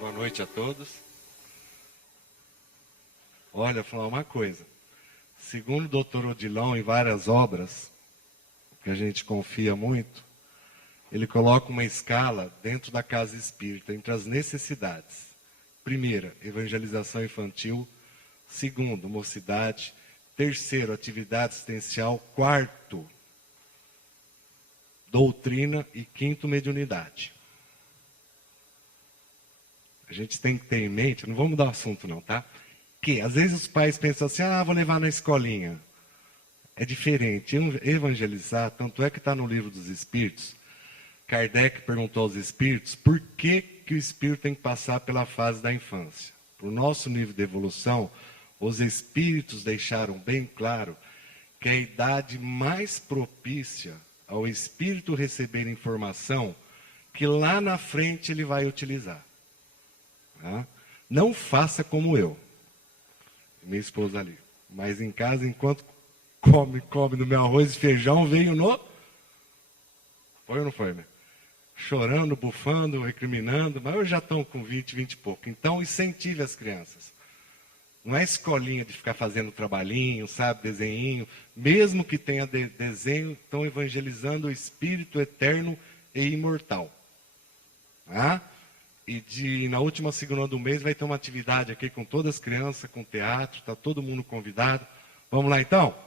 Boa noite a todos. Olha, vou falar uma coisa. Segundo o Dr. Odilon, em várias obras, que a gente confia muito, ele coloca uma escala dentro da casa espírita, entre as necessidades. Primeira, evangelização infantil. Segundo, mocidade. Terceiro, atividade assistencial. Quarto, doutrina. E quinto, mediunidade. A gente tem que ter em mente, não vamos mudar o assunto não, tá? Que às vezes os pais pensam assim, vou levar na escolinha. É diferente. Evangelizar, tanto é que está no Livro dos Espíritos, Kardec perguntou aos espíritos por que o espírito tem que passar pela fase da infância. Para o nosso nível de evolução, os espíritos deixaram bem claro que é a idade mais propícia ao espírito receber informação que lá na frente ele vai utilizar. Tá? Não faça como eu, minha esposa ali. Mas em casa, enquanto come no meu arroz e feijão, veio no... Foi ou não foi, né? Chorando, bufando, recriminando, mas hoje já estão com 20 e pouco. Então, incentive as crianças. Não é escolinha de ficar fazendo trabalhinho, sabe, desenhinho. Mesmo que tenha desenho, estão evangelizando o espírito eterno e imortal. Tá? E na última segunda do mês vai ter uma atividade aqui com todas as crianças, com teatro, está todo mundo convidado. Vamos lá então?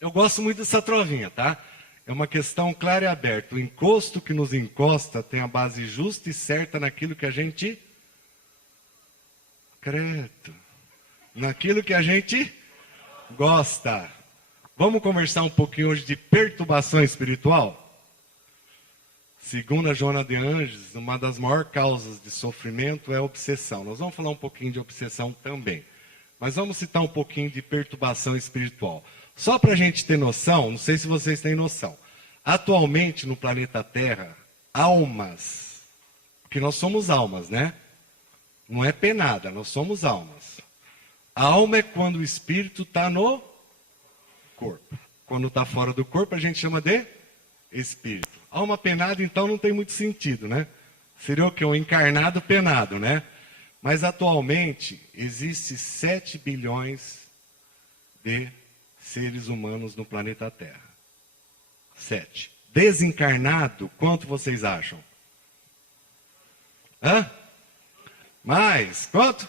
Eu gosto muito dessa trovinha, tá? É uma questão clara e aberta. O encosto que nos encosta tem a base justa e certa naquilo que a gente... Credo. Naquilo que a gente gosta. Vamos conversar um pouquinho hoje de perturbação espiritual? Segundo a Joana de Anges, uma das maiores causas de sofrimento é a obsessão. Nós vamos falar um pouquinho de obsessão também. Mas vamos citar um pouquinho de perturbação espiritual. Só para a gente ter noção, não sei se vocês têm noção. Atualmente no planeta Terra, almas, porque nós somos almas, né? Não é penada, nós somos almas. A alma é quando o espírito está no corpo. Quando está fora do corpo, a gente chama de espírito. Alma penada, então, não tem muito sentido, né? Seria o quê? Um encarnado penado, né? Mas, atualmente, existe 7 bilhões de seres humanos no planeta Terra. 7. Desencarnado, quanto vocês acham? Hã? Mais? Quanto?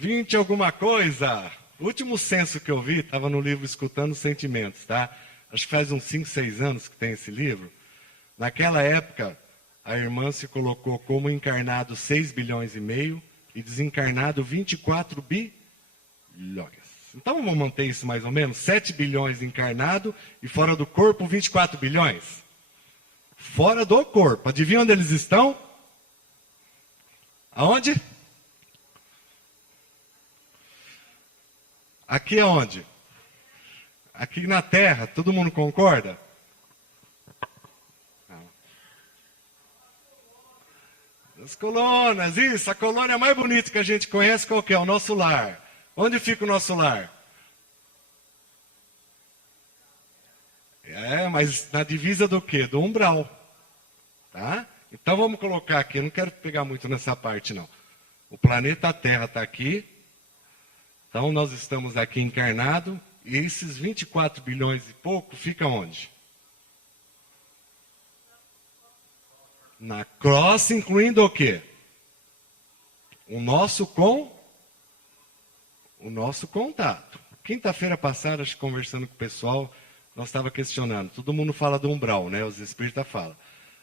20 alguma coisa. O último censo que eu vi, estava no livro Escutando Sentimentos, tá? Acho que faz uns 5, 6 anos que tem esse livro. Naquela época, a irmã se colocou como encarnado 6 bilhões e meio e desencarnado 24 bilhões. Então vamos manter isso mais ou menos? 7 bilhões encarnado e fora do corpo 24 bilhões. Fora do corpo. Adivinha onde eles estão? Aonde? Aqui aonde? Aqui na Terra, todo mundo concorda? Não. As colunas, isso, a colônia mais bonita que a gente conhece, qual que é? O nosso lar. Onde fica o nosso lar? Mas na divisa do quê? Do umbral. Tá? Então vamos colocar aqui, eu não quero pegar muito nessa parte não. O planeta Terra está aqui. Então nós estamos aqui encarnados. E esses 24 bilhões e pouco fica onde? Na cross, incluindo o quê? O nosso contato. Quinta-feira passada, acho que conversando com o pessoal, nós estávamos questionando. Todo mundo fala do umbral, né? Os espíritas falam.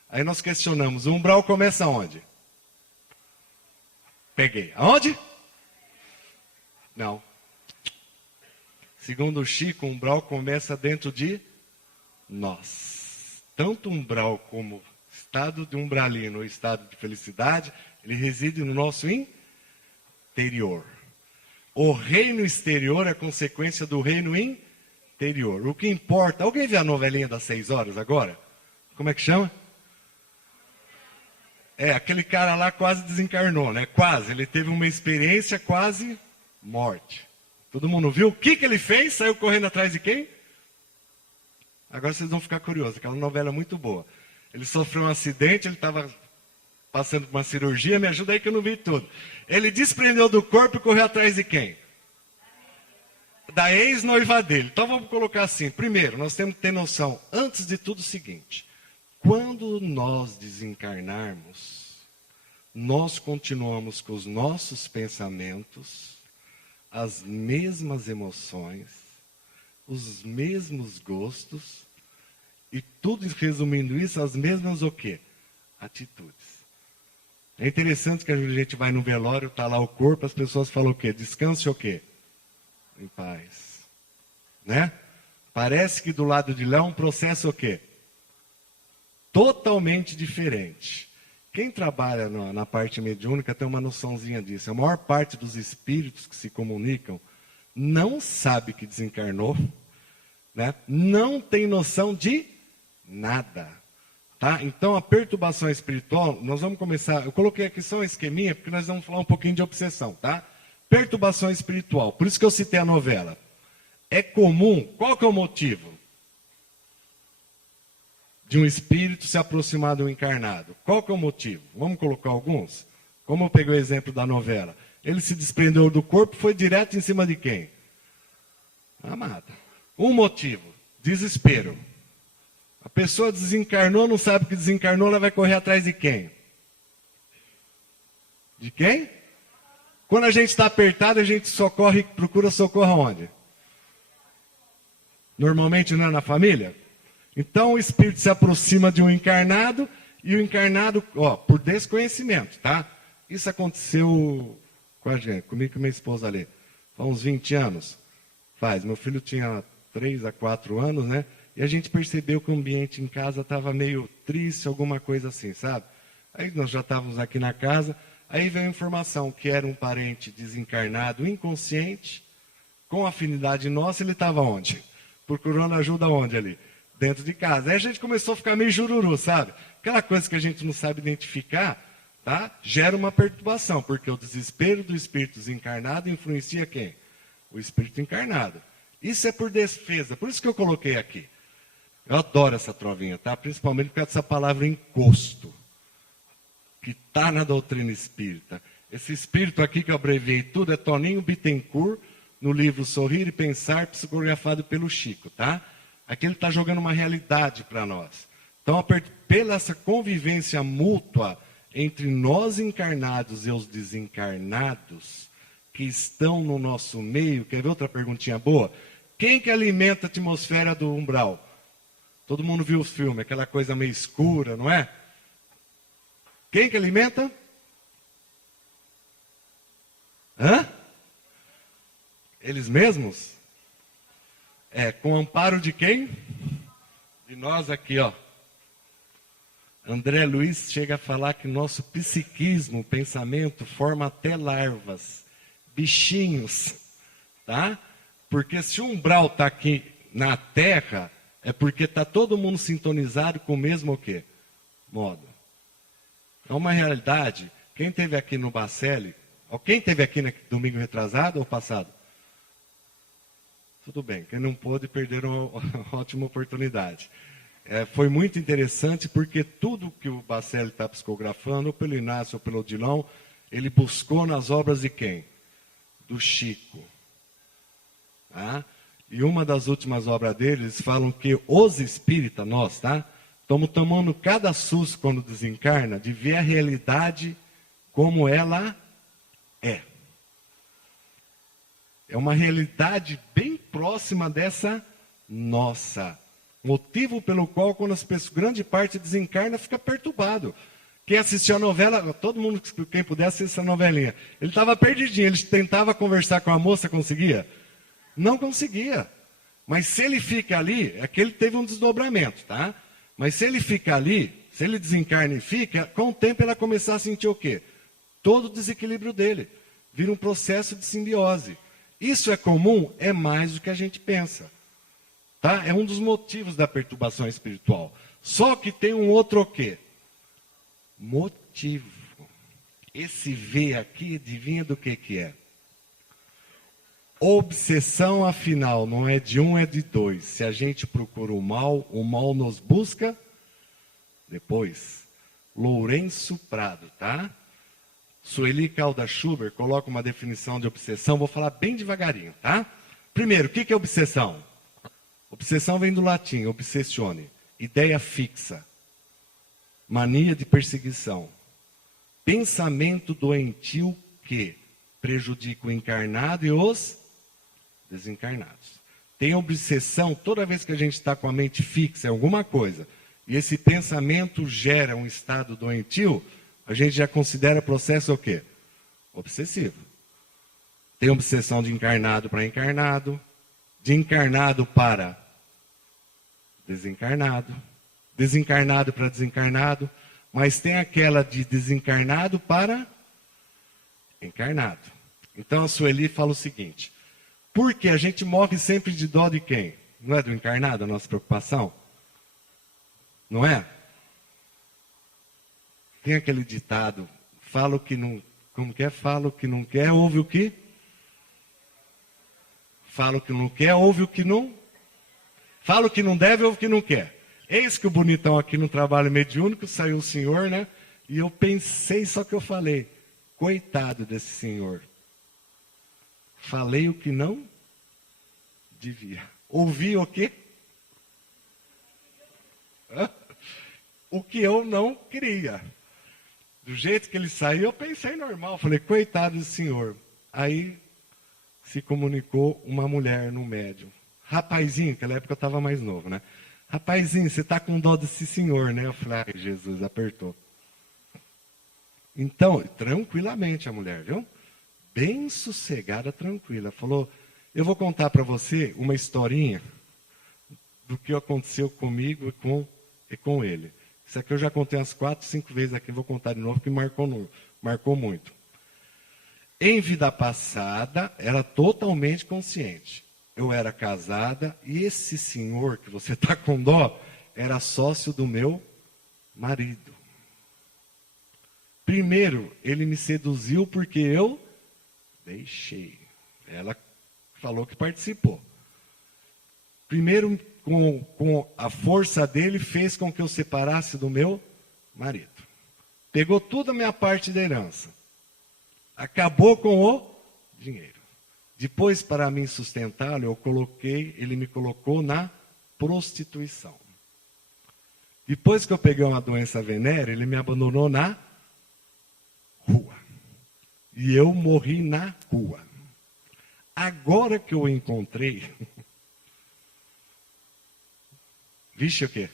Aí nós questionamos, o umbral começa onde? Peguei. Aonde? Não. Segundo o Chico, o umbral começa dentro de nós. Tanto umbral como estado de umbralino ou estado de felicidade, ele reside no nosso interior. O reino exterior é consequência do reino interior. O que importa... Alguém vê a novelinha das 6 horas agora? Como é que chama? Aquele cara lá quase desencarnou, né? Quase. Ele teve uma experiência quase morte. Todo mundo viu? O que ele fez? Saiu correndo atrás de quem? Agora vocês vão ficar curiosos. Aquela novela é muito boa. Ele sofreu um acidente, ele estava passando por uma cirurgia, me ajuda aí que eu não vi tudo. Ele desprendeu do corpo e correu atrás de quem? Da ex-noiva dele. Então vamos colocar assim, primeiro, nós temos que ter noção, antes de tudo, o seguinte: quando nós desencarnarmos, nós continuamos com os nossos pensamentos, as mesmas emoções, os mesmos gostos, e tudo, resumindo isso, as mesmas o quê? Atitudes. É interessante que a gente vai no velório, está lá o corpo, as pessoas falam o quê? Descanse o quê? Em paz. Né? Parece que do lado de lá é um processo o quê? Totalmente diferente. Quem trabalha na parte mediúnica tem uma noçãozinha disso. A maior parte dos espíritos que se comunicam não sabe que desencarnou, né? Não tem noção de nada. Tá? Então a perturbação espiritual, nós vamos começar, eu coloquei aqui só um esqueminha, porque nós vamos falar um pouquinho de obsessão, tá? Perturbação espiritual, por isso que eu citei a novela. É comum, qual que é o motivo de um espírito se aproximar do encarnado? Qual que é o motivo? Vamos colocar alguns? Como eu peguei o exemplo da novela. Ele se desprendeu do corpo, foi direto em cima de quem? Amada. Um motivo, desespero. A pessoa desencarnou, não sabe que desencarnou, ela vai correr atrás de quem? De quem? Quando a gente está apertado, a gente socorre, procura socorro aonde? Normalmente não é na família? Então o espírito se aproxima de um encarnado, e o encarnado, por desconhecimento, tá? Isso aconteceu com a gente, comigo e com minha esposa ali, há uns 20 anos. Meu filho tinha 3 a 4 anos, né? E a gente percebeu que o ambiente em casa estava meio triste, alguma coisa assim, sabe? Aí nós já estávamos aqui na casa, aí veio a informação que era um parente desencarnado, inconsciente, com afinidade nossa, ele estava onde? Procurando ajuda onde ali? Dentro de casa. Aí a gente começou a ficar meio jururu, sabe? Aquela coisa que a gente não sabe identificar, tá? Gera uma perturbação, porque o desespero do espírito desencarnado influencia quem? O espírito encarnado. Isso é por defesa, por isso que eu coloquei aqui. Eu adoro essa trovinha, tá? Principalmente por causa dessa palavra encosto, que está na doutrina espírita. Esse espírito aqui que eu abreviei tudo é Toninho Bittencourt, no livro Sorrir e Pensar, psicografado pelo Chico, tá? Aqui ele está jogando uma realidade para nós. Então, pela essa convivência mútua entre nós encarnados e os desencarnados que estão no nosso meio, quer ver outra perguntinha boa? Quem que alimenta a atmosfera do umbral? Todo mundo viu o filme, aquela coisa meio escura, não é? Quem que alimenta? Hã? Eles mesmos? Com amparo de quem? De nós aqui, ó. André Luiz chega a falar que nosso psiquismo, pensamento, forma até larvas, bichinhos, tá? Porque se o umbral está aqui na Terra, é porque está todo mundo sintonizado com o mesmo o quê? Modo. É uma realidade. Quem esteve aqui no Bacelli, quem esteve aqui no domingo retrasado ou passado? Tudo bem, quem não pôde perder uma ótima oportunidade. Foi muito interessante porque tudo que o Bacelli está psicografando, ou pelo Inácio ou pelo Odilon, ele buscou nas obras de quem? Do Chico. Tá? E uma das últimas obras deles falam que os espíritas, nós, tá? Estamos tomando cada susto quando desencarna de ver a realidade como ela é. É uma realidade bem próxima dessa nossa. Motivo pelo qual, quando as pessoas, grande parte desencarna, fica perturbado. Quem assistiu a novela, todo mundo, quem puder assistir essa novelinha. Ele estava perdidinho, ele tentava conversar com a moça, conseguia? Não conseguia. Mas se ele fica ali, é que ele teve um desdobramento, tá? Mas se ele fica ali, se ele desencarna e fica, com o tempo ela começar a sentir o quê? Todo o desequilíbrio dele. Vira um processo de simbiose. Isso é comum? É mais do que a gente pensa. Tá? É um dos motivos da perturbação espiritual. Só que tem um outro o quê? Motivo. Esse V aqui, adivinha do que é? Obsessão, afinal, não é de um, é de dois. Se a gente procura o mal nos busca depois. Lourenço Prado, tá? Sueli Calda Schubert coloca uma definição de obsessão, vou falar bem devagarinho, tá? Primeiro, o que é obsessão? Obsessão vem do latim, obsessione, ideia fixa, mania de perseguição, pensamento doentio que prejudica o encarnado e os desencarnados. Tem obsessão toda vez que a gente está com a mente fixa em alguma coisa, e esse pensamento gera um estado doentio, a gente já considera o processo o quê? Obsessivo. Tem obsessão de encarnado para encarnado, de encarnado para desencarnado, desencarnado para desencarnado, mas tem aquela de desencarnado para encarnado. Então a Sueli fala o seguinte, porque a gente morre sempre de dó de quem? Não é do encarnado a nossa preocupação? Não é? Tem aquele ditado, fala o que não, como que é? Fala o que não quer, ouve o que? Fala o que não quer, ouve o que não? Fala o que não deve, ouve o que não quer. Eis que o bonitão aqui no trabalho mediúnico, saiu o senhor, né? E eu pensei, só que eu falei, coitado desse senhor. Falei o que não devia. Ouvi o quê? O que eu não queria. Do jeito que ele saiu, eu pensei normal. Falei, coitado do senhor. Aí se comunicou uma mulher no médium. Rapazinho, naquela época eu estava mais novo, né? Rapazinho, você está com dó desse senhor, né? Eu falei, ai, Jesus, apertou. Então, tranquilamente a mulher, viu? Bem sossegada, tranquila. Falou, eu vou contar para você uma historinha do que aconteceu comigo e com ele. Isso aqui eu já contei umas 4, 5 vezes aqui, vou contar de novo, que marcou muito. Em vida passada, era totalmente consciente. Eu era casada e esse senhor que você está com dó era sócio do meu marido. Primeiro, ele me seduziu porque eu deixei. Ela falou que participou. Primeiro, com a força dele, fez com que eu separasse do meu marido. Pegou toda a minha parte da herança. Acabou com o dinheiro. Depois, para mim sustentá-lo, ele me colocou na prostituição. Depois que eu peguei uma doença venérea, ele me abandonou na rua. E eu morri na rua. Agora que eu encontrei... Vixe, o quê?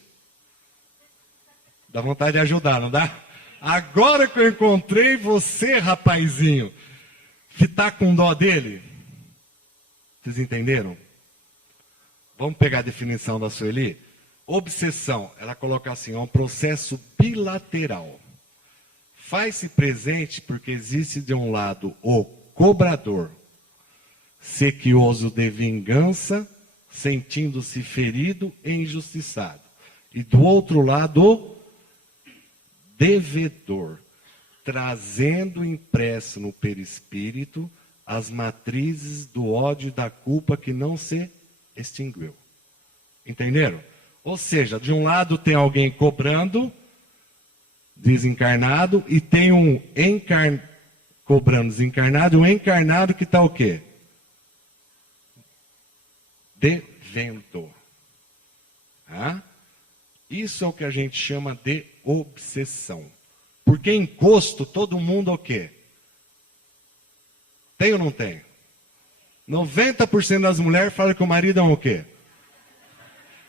Dá vontade de ajudar, não dá? Agora que eu encontrei você, rapazinho, que está com dó dele. Vocês entenderam? Vamos pegar a definição da Sueli? Obsessão, ela coloca assim, é um processo bilateral. Faz-se presente porque existe de um lado o cobrador, sequioso de vingança, sentindo-se ferido e injustiçado. E do outro lado, o devedor, trazendo impresso no perispírito as matrizes do ódio e da culpa que não se extinguiu. Entenderam? Ou seja, de um lado tem alguém cobrando, desencarnado, e tem um cobrando desencarnado, e um encarnado que está o quê? Devendo. Isso é o que a gente chama de obsessão. Porque encosto, todo mundo o quê? Tem ou não tem? 90% das mulheres falam que o marido é um o quê?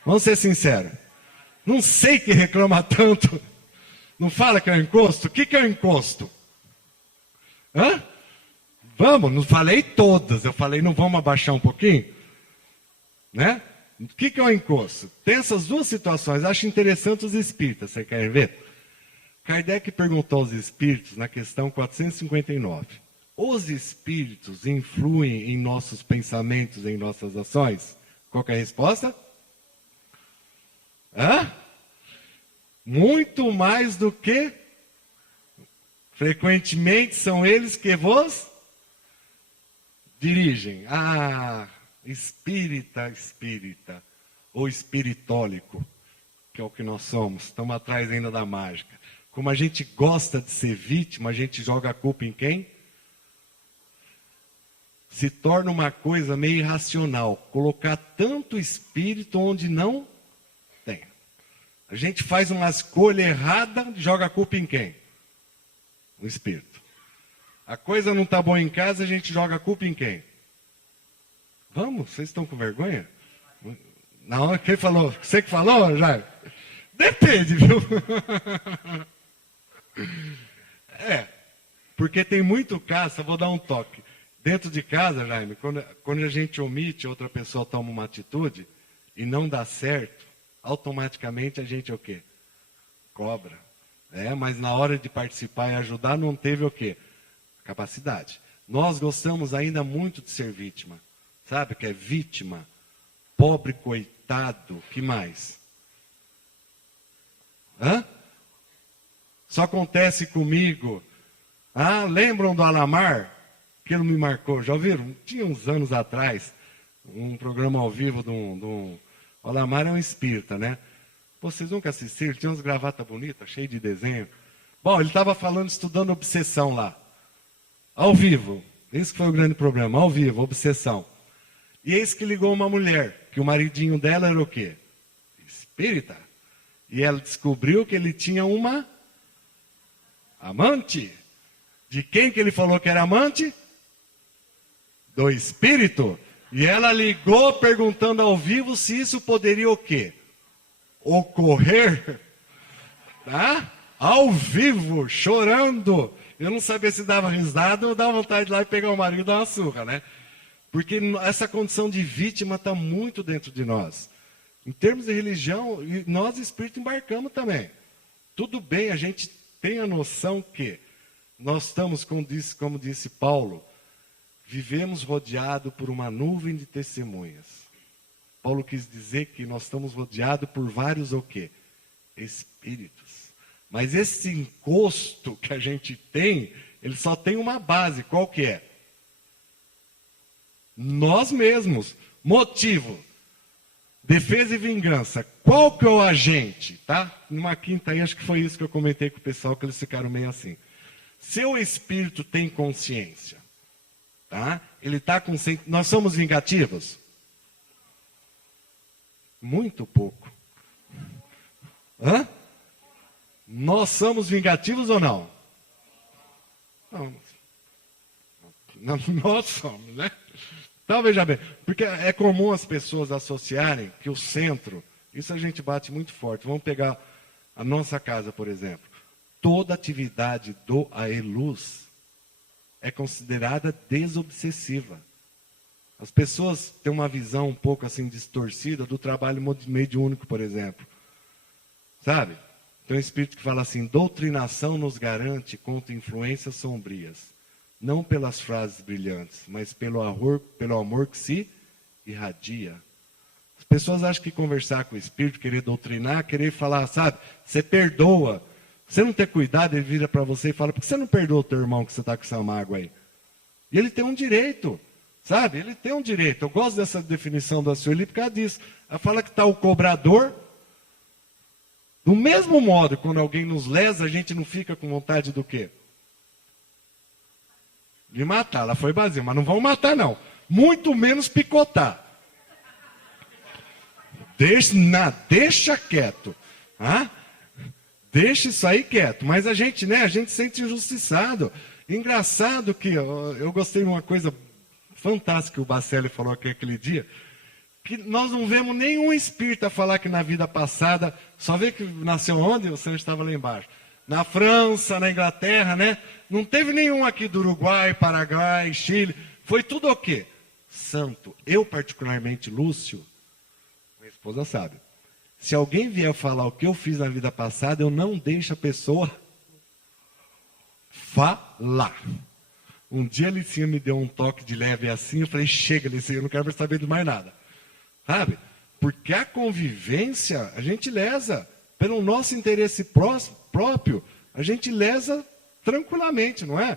Vamos ser sinceros. Não sei que reclama tanto. Não fala que é um encosto? O que é um encosto? Vamos, não falei todas. Eu falei, não vamos abaixar um pouquinho? Né? O que é um encosto? Tem essas duas situações. Acho interessante os espíritas. Você quer ver? Kardec perguntou aos espíritos na questão 459. Os espíritos influem em nossos pensamentos, em nossas ações? Qual que é a resposta? Muito mais do que frequentemente são eles que vos dirigem. Espírita, ou espiritólico, que é o que nós somos. Estamos atrás ainda da mágica. como a gente gosta de ser vítima, a gente joga a culpa em quem? Se torna uma coisa meio irracional, colocar tanto espírito onde não tem. A gente faz uma escolha errada, joga a culpa em quem? No espírito. A coisa não está boa em casa, a gente joga a culpa em quem? Vamos, vocês estão com vergonha? Não, quem falou? Você que falou, Jair? Depende, viu? Porque tem muito caso, vou dar um toque. Dentro de casa, Jaime, quando a gente omite, outra pessoa toma uma atitude e não dá certo, automaticamente a gente o quê? Cobra. Mas na hora de participar e ajudar não teve o quê? Capacidade. Nós gostamos ainda muito de ser vítima. Sabe o que é vítima? Pobre, coitado, que mais? Só acontece comigo. Lembram do Alamar? Aquilo me marcou. Já ouviram? Tinha uns anos atrás, um programa ao vivo O Alamar é um espírita, né? Vocês nunca assistiram? Tinha umas gravatas bonitas, cheias de desenho. Bom, ele estava estudando obsessão lá. Ao vivo. Esse que foi o grande problema. Ao vivo, obsessão. E eis que ligou uma mulher, que o maridinho dela era o quê? Espírita. E ela descobriu que ele tinha uma amante. De quem que ele falou que era amante? Do espírito. E ela ligou perguntando ao vivo se isso poderia o quê? Ocorrer. Ao vivo, chorando. Eu não sabia se dava risada ou dava vontade de ir lá e pegar o marido e dar uma surra, né? Porque essa condição de vítima está muito dentro de nós. Em termos de religião, nós espíritos embarcamos também. Tudo bem, a gente tem a noção que nós estamos, como disse Paulo, vivemos rodeados por uma nuvem de testemunhas. Paulo quis dizer que nós estamos rodeados por vários o quê? Espíritos. Mas esse encosto que a gente tem, ele só tem uma base. Qual que é? Nós mesmos. Motivo. Defesa e vingança. Qual que é o agente? Tá? Numa quinta aí, acho que foi isso que eu comentei com o pessoal, que eles ficaram meio assim. Seu espírito tem consciência. Tá? Ele está com... Nós somos vingativos? Muito pouco. Nós somos vingativos ou não? Não. Nós somos, né? Então, veja bem, porque é comum as pessoas associarem que o centro, isso a gente bate muito forte. Vamos pegar a nossa casa, por exemplo. Toda atividade do AELUZ é considerada desobsessiva. As pessoas têm uma visão um pouco assim distorcida do trabalho mediúnico, por exemplo. Sabe? Tem um espírito que fala assim: doutrinação nos garante contra influências sombrias. Não pelas frases brilhantes, mas pelo amor que se irradia. As pessoas acham que conversar com o espírito, querer doutrinar, querer falar, sabe? Você perdoa. Você não ter cuidado, ele vira para você e fala: por que você não perdoa o teu irmão que você está com essa mágoa aí? E ele tem um direito, sabe? Ele tem um direito. Eu gosto dessa definição da Sueli por causa disso. Ela fala que está o cobrador. Do mesmo modo, quando alguém nos lesa, a gente não fica com vontade do quê? De matar. Ela foi vazia, mas não vão matar não. Muito menos picotar. Deixa quieto. Deixa isso aí quieto. Mas a gente, né? A gente se sente injustiçado. Engraçado que eu gostei de uma coisa fantástica que o Bacelli falou aquele dia, que nós não vemos nenhum espírita falar que na vida passada, só vê que nasceu onde? O senhor estava lá embaixo. Na França, na Inglaterra, né? Não teve nenhum aqui do Uruguai, Paraguai, Chile. Foi tudo o quê? Santo. Eu, particularmente, Lúcio, minha esposa sabe. Se alguém vier falar o que eu fiz na vida passada, eu não deixo a pessoa falar. Um dia a Licinha me deu um toque de leve assim, eu falei: chega, Licinha, eu não quero saber de mais nada. Sabe? Porque a convivência, a gente lesa. Pelo nosso interesse próprio, a gente lesa tranquilamente, não é?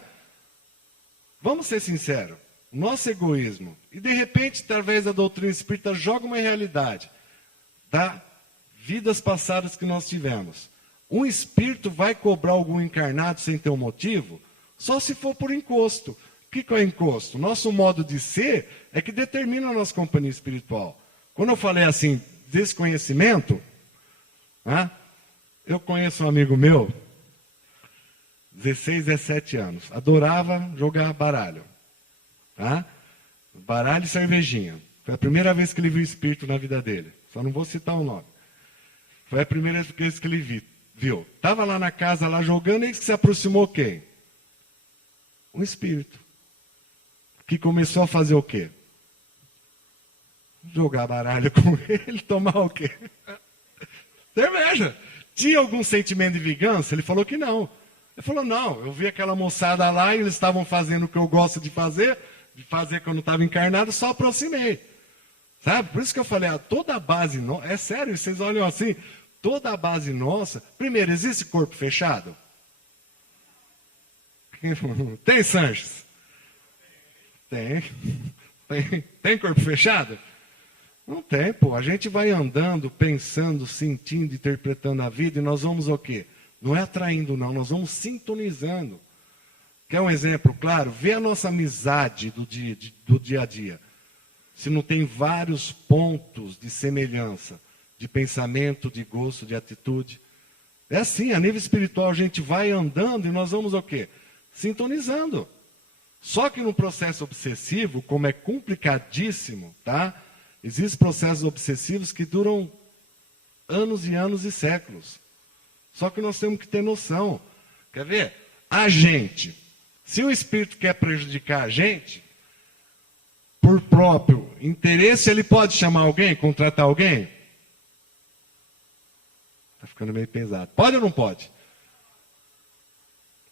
Vamos ser sinceros. Nosso egoísmo. E de repente, através da doutrina espírita, joga uma realidade. Tá? Vidas passadas que nós tivemos. Um espírito vai cobrar algum encarnado sem ter um motivo? Só se for por encosto. O que é encosto? Nosso modo de ser é que determina a nossa companhia espiritual. Quando eu falei assim, desconhecimento, eu conheço um amigo meu, 16, 17 anos, adorava jogar baralho. Baralho e cervejinha. Foi a primeira vez que ele viu espírito na vida dele. Só não vou citar o nome. Foi a primeira vez que ele viu. Estava lá na casa, lá jogando, e se aproximou quem? Um espírito. Que começou a fazer o quê? Jogar baralho com ele, tomar o quê? Cerveja. Tinha algum sentimento de vingança? Ele falou que não. Ele falou, não, eu vi aquela moçada lá e eles estavam fazendo o que eu gosto de fazer quando estava encarnado, só aproximei. Sabe? Por isso que eu falei, toda a base nossa, é sério, vocês olham assim, toda a base nossa, primeiro, existe corpo fechado? Tem, Sanches? Tem corpo fechado? Não tem, pô. A gente vai andando, pensando, sentindo, interpretando a vida, e nós vamos o quê? Não é atraindo, não, nós vamos sintonizando. Quer um exemplo claro? Vê a nossa amizade do dia a dia. Se não tem vários pontos de semelhança, de pensamento, de gosto, de atitude. É assim, a nível espiritual a gente vai andando e nós vamos o quê? Sintonizando. Só que no processo obsessivo, como é complicadíssimo, tá? Existem processos obsessivos que duram anos e anos e séculos. Só que nós temos que ter noção. Quer ver? A gente, se o espírito quer prejudicar a gente, por próprio interesse, ele pode chamar alguém, contratar alguém? Está ficando meio pesado. Pode ou não pode?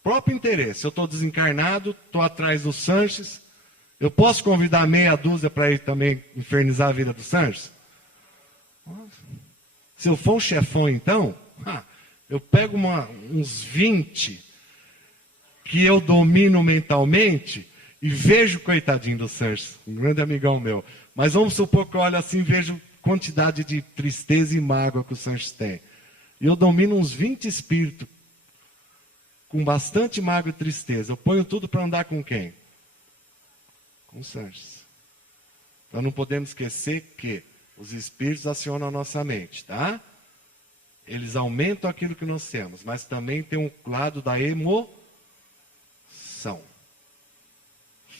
Próprio interesse. Eu estou desencarnado, estou atrás do Sanches. Eu posso convidar meia dúzia para ir também infernizar a vida do Sanches? Nossa. Se eu for um chefão, então, eu pego uns 20 que eu domino mentalmente e vejo, coitadinho do Sanches, um grande amigão meu. Mas vamos supor que eu olho assim e vejo quantidade de tristeza e mágoa que o Sanches tem. E eu domino uns 20 espíritos com bastante mágoa e tristeza. Eu ponho tudo para andar com quem? Com o Sanches. Então não podemos esquecer que os espíritos acionam a nossa mente, tá? Eles aumentam aquilo que nós temos, mas também tem um lado da emoção.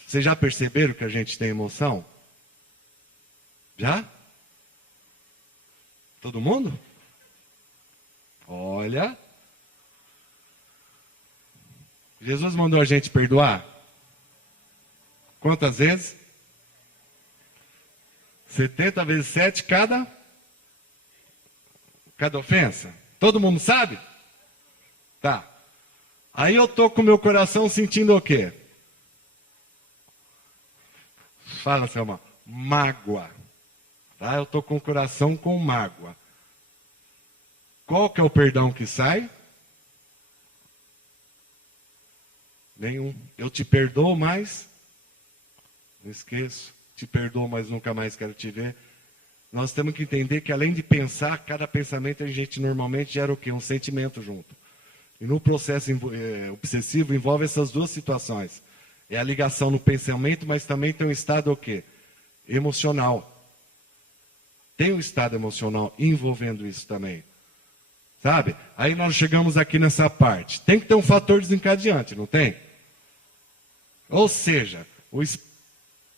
Vocês já perceberam que a gente tem emoção? Já? Todo mundo? Olha. Jesus mandou a gente perdoar? Quantas vezes? 70 vezes 7 cada ofensa. Todo mundo sabe? Tá. Aí eu tô com o meu coração sentindo o quê? Fala, seu irmão. Mágoa. Tá? Eu tô com o coração com mágoa. Qual que é o perdão que sai? Nenhum. Eu te perdoo, mas não esqueço. Te perdoo, mas nunca mais quero te ver. Nós temos que entender que além de pensar, cada pensamento a gente normalmente gera o quê? Um sentimento junto. E no processo obsessivo envolve essas duas situações. É a ligação no pensamento, mas também tem um estado o quê? Emocional. Tem um estado emocional envolvendo isso também. Sabe? Aí nós chegamos aqui nessa parte. Tem que ter um fator desencadeante, não tem? Ou seja,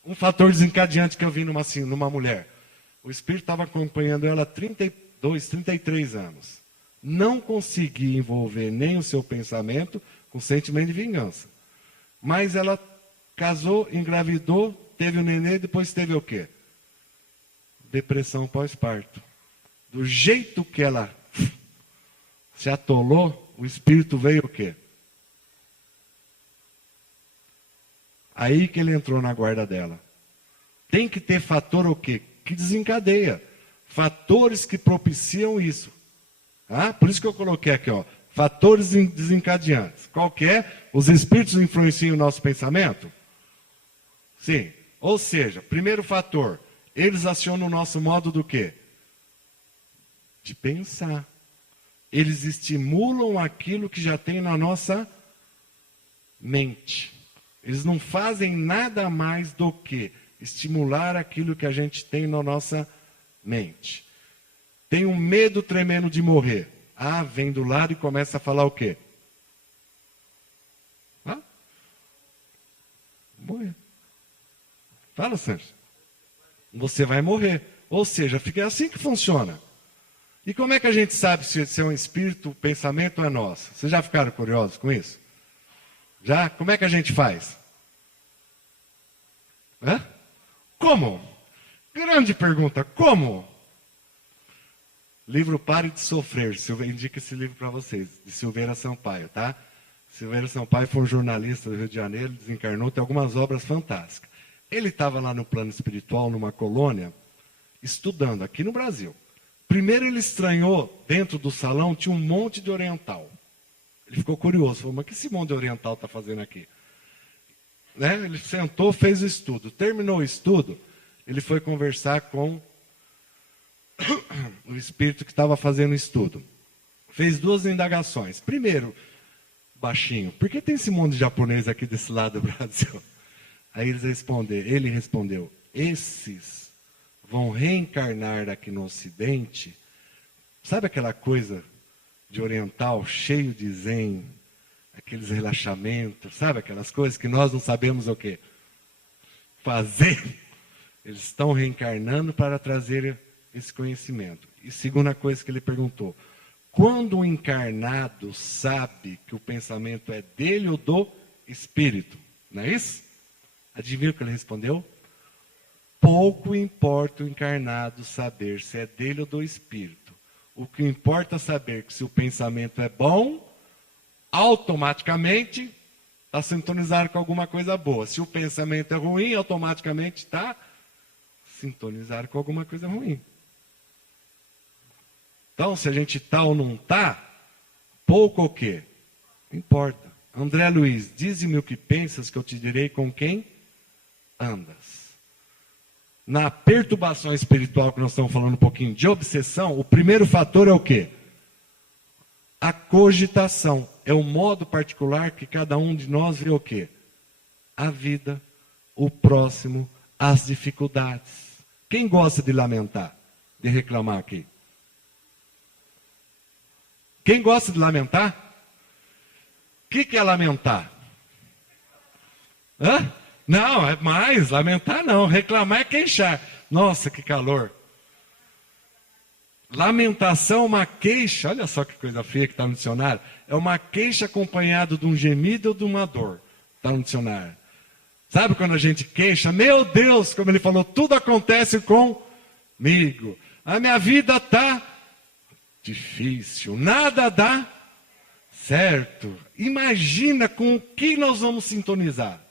um fator desencadeante que eu vi numa mulher. O espírito estava acompanhando ela há 32, 33 anos. Não consegui envolver nem o seu pensamento com sentimento de vingança. Mas ela casou, engravidou, teve o nenê, depois teve o quê? Depressão pós-parto. Do jeito que ela se atolou, o espírito veio o quê? Aí que ele entrou na guarda dela. Tem que ter fator o quê? Que desencadeia. Fatores que propiciam isso. Por isso que eu coloquei aqui, ó, fatores desencadeantes. Qual que é? Os espíritos influenciam o nosso pensamento? Sim. Ou seja, primeiro fator, eles acionam o nosso modo do quê? De pensar. eles estimulam aquilo que já tem na nossa mente. Eles não fazem nada mais do que estimular aquilo que a gente tem na nossa mente. Tem um medo tremendo de morrer. Ah, vem do lado e começa a falar o quê? Ah? Morrer. Fala, Sérgio. Você vai morrer. Ou seja, fica assim que funciona. E como é que a gente sabe se é um espírito, o pensamento é nosso? Vocês já ficaram curiosos com isso? Já? Como é que a gente faz? Hã? Como? Grande pergunta. Como? Livro Pare de Sofrer. Eu indico esse livro para vocês, de Silveira Sampaio, tá? Silveira Sampaio foi um jornalista do Rio de Janeiro, desencarnou, tem algumas obras fantásticas. Ele estava lá no plano espiritual, numa colônia, estudando aqui no Brasil. Primeiro ele estranhou, dentro do salão tinha um monte de oriental. Ele ficou curioso, falou, mas o que esse monte de oriental está fazendo aqui? Né? Ele sentou, fez o estudo. Terminou o estudo, ele foi conversar com o espírito que estava fazendo o estudo. Fez duas indagações. Primeiro, baixinho, por que tem esse monte de japonês aqui desse lado do Brasil? Aí ele respondeu, esses vão reencarnar aqui no Ocidente. Sabe aquela coisa de oriental, cheio de zen, aqueles relaxamentos, sabe aquelas coisas que nós não sabemos o quê? Fazer. Eles estão reencarnando para trazer esse conhecimento. E segunda coisa que ele perguntou, quando o encarnado sabe que o pensamento é dele ou do espírito? Não é isso? Adivinha o que ele respondeu? Pouco importa o encarnado saber se é dele ou do espírito. O que importa é saber que se o pensamento é bom, automaticamente está sintonizado com alguma coisa boa. Se o pensamento é ruim, automaticamente está sintonizado com alguma coisa ruim. Então, se a gente está ou não está, pouco ou quê? Importa. André Luiz, dize-me o que pensas que eu te direi com quem andas. Na perturbação espiritual que nós estamos falando um pouquinho de obsessão, o primeiro fator é o quê? A cogitação. É o modo particular que cada um de nós vê o quê? A vida, o próximo, as dificuldades. Quem gosta de lamentar? De reclamar aqui? Quem gosta de lamentar? O que é lamentar? Hã? Não, é mais, lamentar não, reclamar é queixar. Nossa, que calor. Lamentação, uma queixa, olha só que coisa feia que está no dicionário. É uma queixa acompanhada de um gemido ou de uma dor. Está no dicionário. Sabe quando a gente queixa? Meu Deus, como ele falou, tudo acontece comigo. A minha vida está difícil, nada dá certo. Imagina com o que nós vamos sintonizar.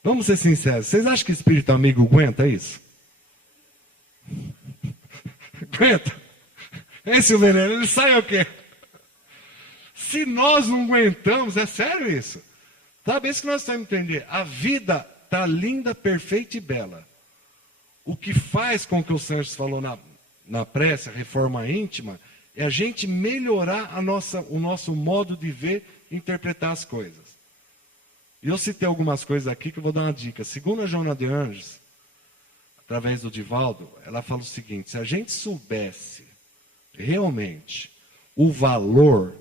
Vamos ser sinceros, vocês acham que espírito amigo aguenta isso? Aguenta? Esse veneno, ele sai o quê? Se nós não aguentamos, é sério isso? Sabe, isso que nós temos que entender. A vida está linda, perfeita e bela. O que faz com que o Sérgio falou na prece, a reforma íntima, é a gente melhorar o nosso modo de ver e interpretar as coisas. E eu citei algumas coisas aqui que eu vou dar uma dica. Segundo a Joana de Anjos, através do Divaldo, ela fala o seguinte, se a gente soubesse realmente o valor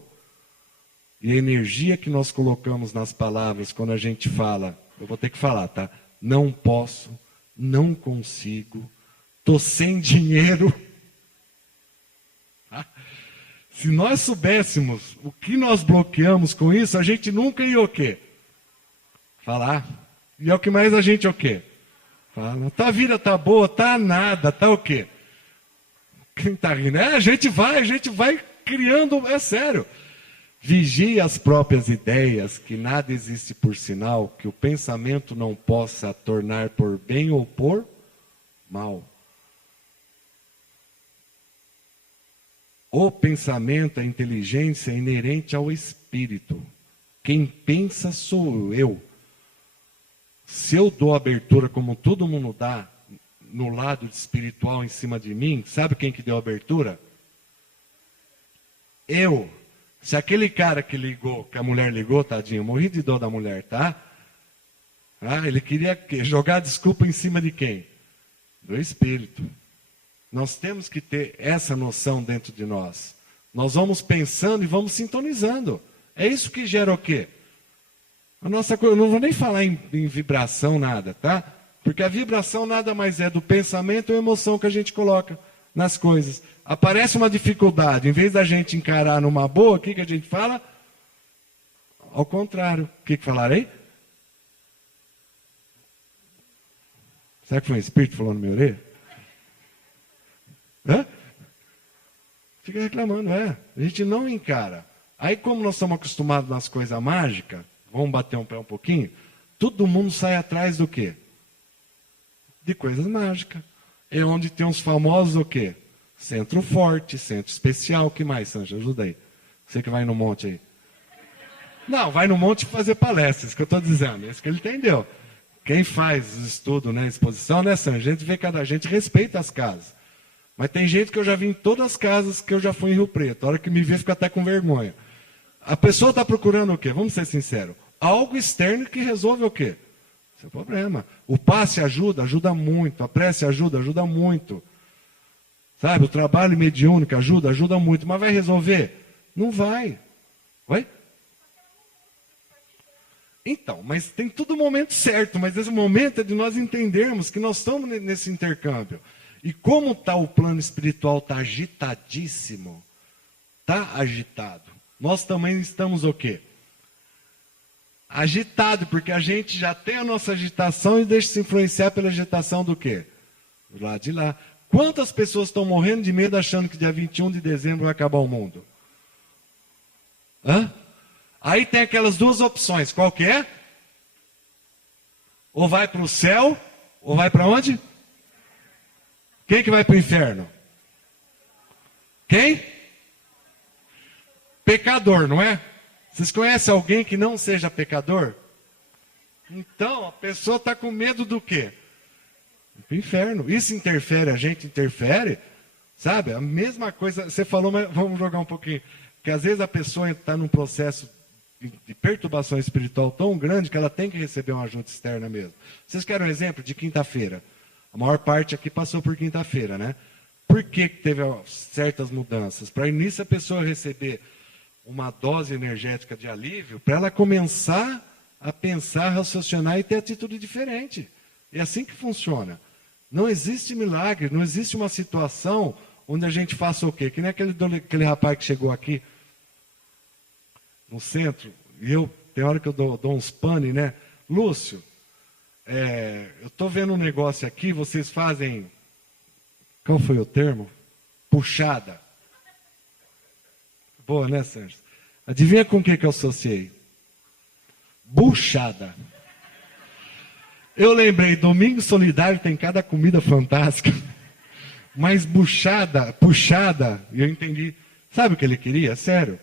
e a energia que nós colocamos nas palavras quando a gente fala, eu vou ter que falar, tá? Não posso, não consigo, estou sem dinheiro. Se nós soubéssemos o que nós bloqueamos com isso, a gente nunca ia o quê? Falar. E é o que mais a gente o quê? Fala. Tua vida tá boa, tá nada, tá o quê? Quem tá rindo? A gente vai criando, é sério. Vigie as próprias ideias, que nada existe por sinal, que o pensamento não possa tornar por bem ou por mal. O pensamento, a inteligência é inerente ao espírito. Quem pensa sou eu. Se eu dou abertura como todo mundo dá, no lado espiritual em cima de mim, sabe quem que deu abertura? Se aquele cara que ligou, que a mulher ligou, tadinho, morri de dor da mulher, tá? Ele queria jogar desculpa em cima de quem? Do Espírito. Nós temos que ter essa noção dentro de nós. Nós vamos pensando e vamos sintonizando. É isso que gera o quê? A nossa coisa, eu não vou nem falar em vibração, nada, tá? Porque a vibração nada mais é do pensamento ou emoção que a gente coloca nas coisas. Aparece uma dificuldade, em vez da gente encarar numa boa, o que a gente fala? Ao contrário. O que falarei? Será que foi um espírito falando na minha orelha? Fica reclamando, A gente não encara. Aí como nós estamos acostumados nas coisas mágicas, vamos bater um pé um pouquinho, todo mundo sai atrás do quê? De coisas mágicas. É onde tem os famosos o quê? Centro forte, centro especial. O que mais, Sanja? Ajuda aí. Você que vai no monte aí. Não, vai no monte fazer palestras, isso que eu estou dizendo. É isso que ele entendeu. Quem faz estudo, né, exposição, né, Sanja? A gente vê cada gente respeita as casas. Mas tem gente que eu já vi em todas as casas que eu já fui em Rio Preto. A hora que me vê, fica até com vergonha. A pessoa está procurando o quê? Vamos ser sinceros. Algo externo que resolve o quê? Seu problema. O passe ajuda muito. A prece ajuda muito. Sabe, o trabalho mediúnico ajuda muito. Mas vai resolver? Não vai. Vai? Então, mas tem tudo o momento certo. Mas esse momento é de nós entendermos que nós estamos nesse intercâmbio. E como está o plano espiritual, está agitadíssimo. Está agitado. Nós também estamos o quê? Agitado, porque a gente já tem a nossa agitação e deixa se influenciar pela agitação do quê? Do lado de lá. Quantas pessoas estão morrendo de medo achando que dia 21 de dezembro vai acabar o mundo? Aí tem aquelas duas opções. Qual que é? Ou vai para o céu, ou vai para onde? Quem que vai para o inferno? Quem? Pecador, não é? Vocês conhecem alguém que não seja pecador? Então, a pessoa está com medo do quê? Do inferno. Isso interfere, a gente interfere, sabe? A mesma coisa, você falou, mas vamos jogar um pouquinho. Que às vezes a pessoa está num processo de perturbação espiritual tão grande que ela tem que receber uma ajuda externa mesmo. Vocês querem um exemplo de quinta-feira? A maior parte aqui passou por quinta-feira, né? Por que teve certas mudanças? Para início a pessoa receber uma dose energética de alívio, para ela começar a pensar, raciocinar e ter atitude diferente. É assim que funciona. Não existe milagre, não existe uma situação onde a gente faça o quê? Que nem aquele rapaz que chegou aqui no centro, e tem hora que eu dou uns pane, né? Lúcio, eu estou vendo um negócio aqui, vocês fazem, qual foi o termo? Puxada. Boa, né, Sérgio? Adivinha com o que eu associei? Buchada. Eu lembrei, Domingo Solidário tem cada comida fantástica. Mas buchada, puxada, e eu entendi. Sabe o que ele queria? Sério.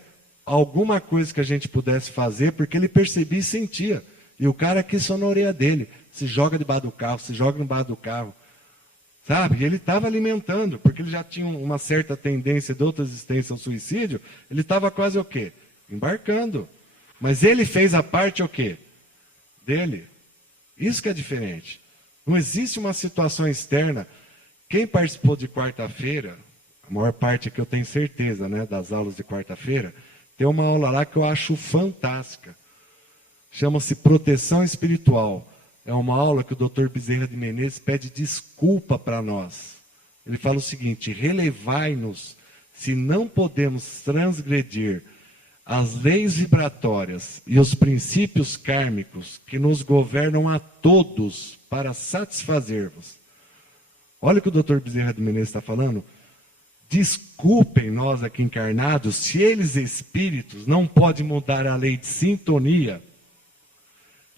Alguma coisa que a gente pudesse fazer, porque ele percebia e sentia. E o cara aqui só na orelha dele. Se joga debaixo do carro, se joga debaixo do carro. Sabe? E ele estava alimentando, porque ele já tinha uma certa tendência de outra existência ao suicídio. Ele estava quase o quê? Embarcando. Mas ele fez a parte o quê? Dele. Isso que é diferente. Não existe uma situação externa. Quem participou de quarta-feira, a maior parte aqui eu tenho certeza, né, das aulas de quarta-feira, tem uma aula lá que eu acho fantástica. Chama-se Proteção Espiritual. É uma aula que o Dr. Bezerra de Menezes pede desculpa para nós. Ele fala o seguinte: relevai-nos se não podemos transgredir as leis vibratórias e os princípios kármicos que nos governam a todos para satisfazer-vos. Olha o que o Dr. Bezerra de Menezes está falando. Desculpem nós aqui encarnados se eles espíritos não podem mudar a lei de sintonia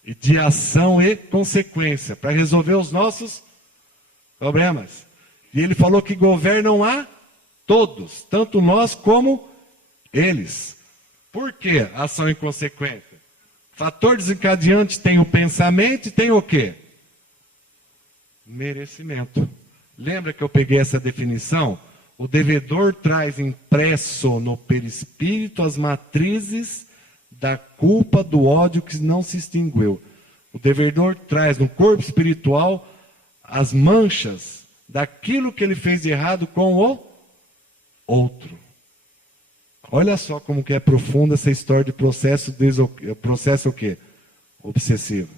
e de ação e consequência para resolver os nossos problemas. E ele falou que governam a todos, tanto nós como eles. Por que ação e consequência? Fator desencadeante tem o pensamento e tem o quê? Merecimento. Lembra que eu peguei essa definição? O devedor traz impresso no perispírito as matrizes da culpa, do ódio que não se extinguiu. O devedor traz no corpo espiritual as manchas daquilo que ele fez de errado com o outro. Olha só como que é profunda essa história de processo o quê? Obsessivo.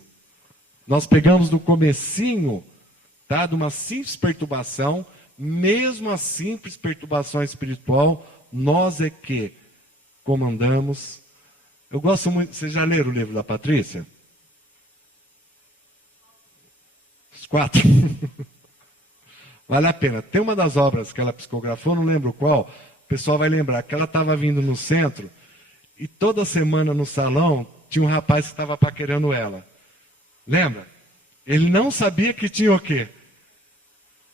Nós pegamos do comecinho, tá, de uma simples perturbação, mesmo a simples perturbação espiritual, nós é que comandamos. Eu gosto muito, vocês já leram o livro da Patrícia? Os 4. Vale a pena. Tem uma das obras que ela psicografou, não lembro qual, o pessoal vai lembrar, que ela estava vindo no centro, e toda semana no salão, tinha um rapaz que estava paquerando ela. Lembra? Ele não sabia que tinha o quê?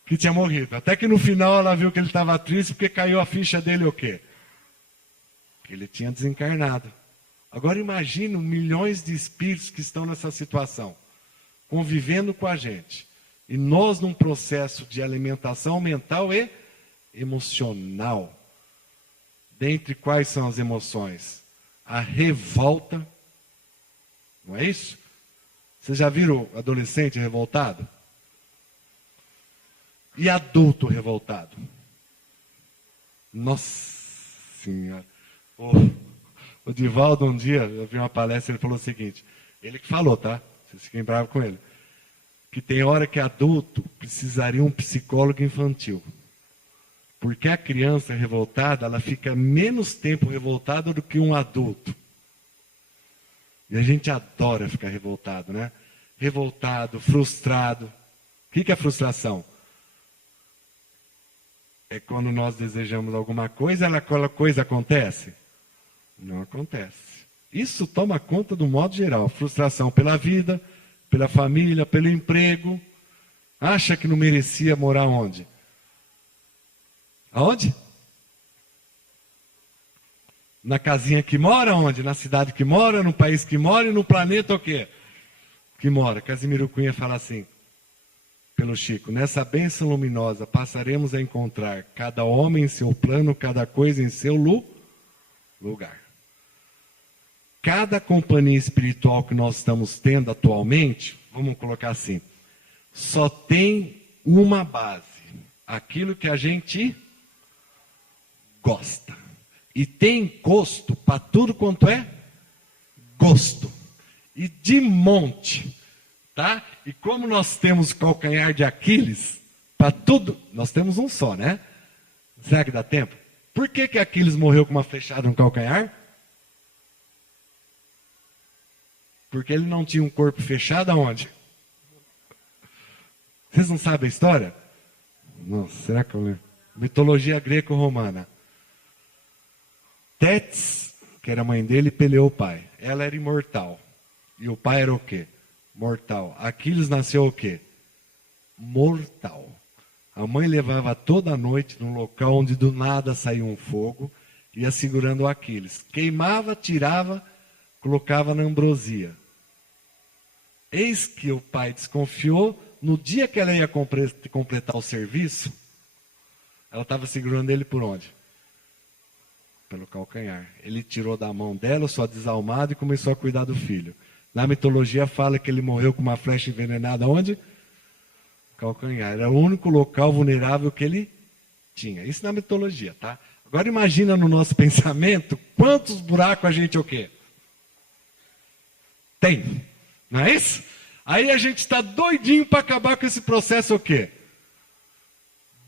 Que tinha morrido. Até que no final ela viu que ele estava triste, porque caiu a ficha dele o quê? Que ele tinha desencarnado. Agora imagine milhões de espíritos que estão nessa situação, convivendo com a gente. E nós num processo de alimentação mental e emocional. Dentre quais são as emoções? A revolta. Não é isso? Vocês já viram adolescente revoltado? E adulto revoltado? Nossa Senhora. O Divaldo um dia, eu vi uma palestra, ele falou o seguinte, ele que falou, tá? Vocês fiquem bravos com ele. Que tem hora que adulto precisaria um psicólogo infantil. Porque a criança revoltada, ela fica menos tempo revoltada do que um adulto. E a gente adora ficar revoltado, né? Revoltado, frustrado. O que é frustração? É quando nós desejamos alguma coisa, aquela coisa acontece? Não acontece. Isso toma conta do modo geral. Frustração pela vida, pela família, pelo emprego. Acha que não merecia morar onde? Aonde? Na casinha que mora, onde? Na cidade que mora, no país que mora e no planeta o quê? Que mora. Casimiro Cunha fala assim, pelo Chico, nessa bênção luminosa passaremos a encontrar cada homem em seu plano, cada coisa em seu lugar. Cada companhia espiritual que nós estamos tendo atualmente, vamos colocar assim, só tem uma base, aquilo que a gente gosta. E tem gosto para tudo quanto é gosto. E de monte. Tá? E como nós temos calcanhar de Aquiles, para tudo, nós temos um só, né? Será que dá tempo? Por que Aquiles morreu com uma flechada no calcanhar? Porque ele não tinha um corpo fechado aonde? Vocês não sabem a história? Nossa, será que eu lembro? Mitologia greco-romana. Tétis, que era a mãe dele, peleou o pai. Ela era imortal. E o pai era o quê? Mortal. Aquiles nasceu o quê? Mortal. A mãe levava toda a noite num local onde do nada saía um fogo, ia segurando o Aquiles. Queimava, tirava, colocava na ambrosia. Eis que o pai desconfiou, no dia que ela ia completar o serviço, ela estava segurando ele por onde? Pelo calcanhar. Ele tirou da mão dela, só desalmado, e começou a cuidar do filho. Na mitologia fala que ele morreu com uma flecha envenenada onde? Calcanhar. Era o único local vulnerável que ele tinha. Isso na mitologia, tá? Agora imagina no nosso pensamento quantos buracos a gente o quê? Tem. Não é isso? Aí a gente está doidinho para acabar com esse processo o quê?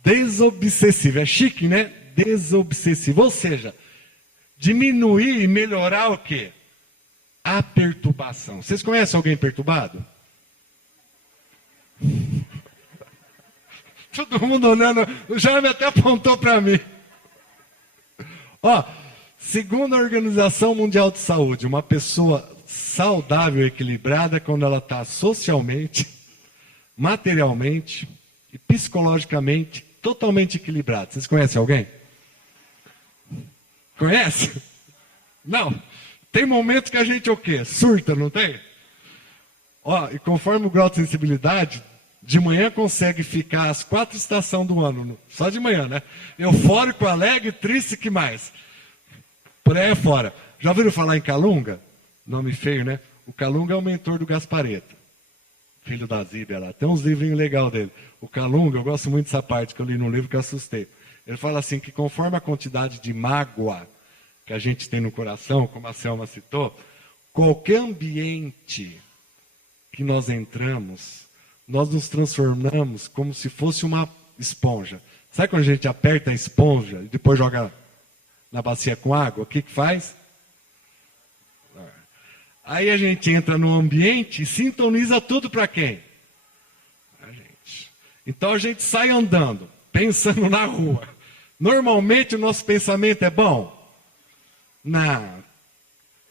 Desobsessivo. É chique, né? Desobsessivo. Ou seja, diminuir e melhorar o quê? A perturbação. Vocês conhecem alguém perturbado? Todo mundo olhando. O Jaime até apontou para mim. Ó, segundo a Organização Mundial de Saúde, uma pessoa saudável e equilibrada quando ela está socialmente, materialmente e psicologicamente totalmente equilibrada. Vocês conhecem alguém? Conhece? Não. Tem momentos que a gente o quê? Surta, não tem? Ó, e conforme o grau de sensibilidade De manhã consegue ficar as 4 estações do ano, só de manhã, né? Eufórico, alegre, triste, que mais? Por aí é fora. Já ouviram falar em Calunga? Nome feio, né? O Calunga é o mentor do Gaspareto, filho da Zíbia lá. Tem uns livrinhos legais dele. O Calunga, eu gosto muito dessa parte que eu li no livro que eu assustei. Ele fala assim que conforme a quantidade de mágoa que a gente tem no coração, como a Selma citou, qualquer ambiente que nós entramos, nós nos transformamos como se fosse uma esponja. Sabe quando a gente aperta a esponja e depois joga na bacia com água? O que faz? Aí a gente entra no ambiente e sintoniza tudo para quem? A gente. Então a gente sai andando, pensando na rua. Normalmente o nosso pensamento é bom? Não.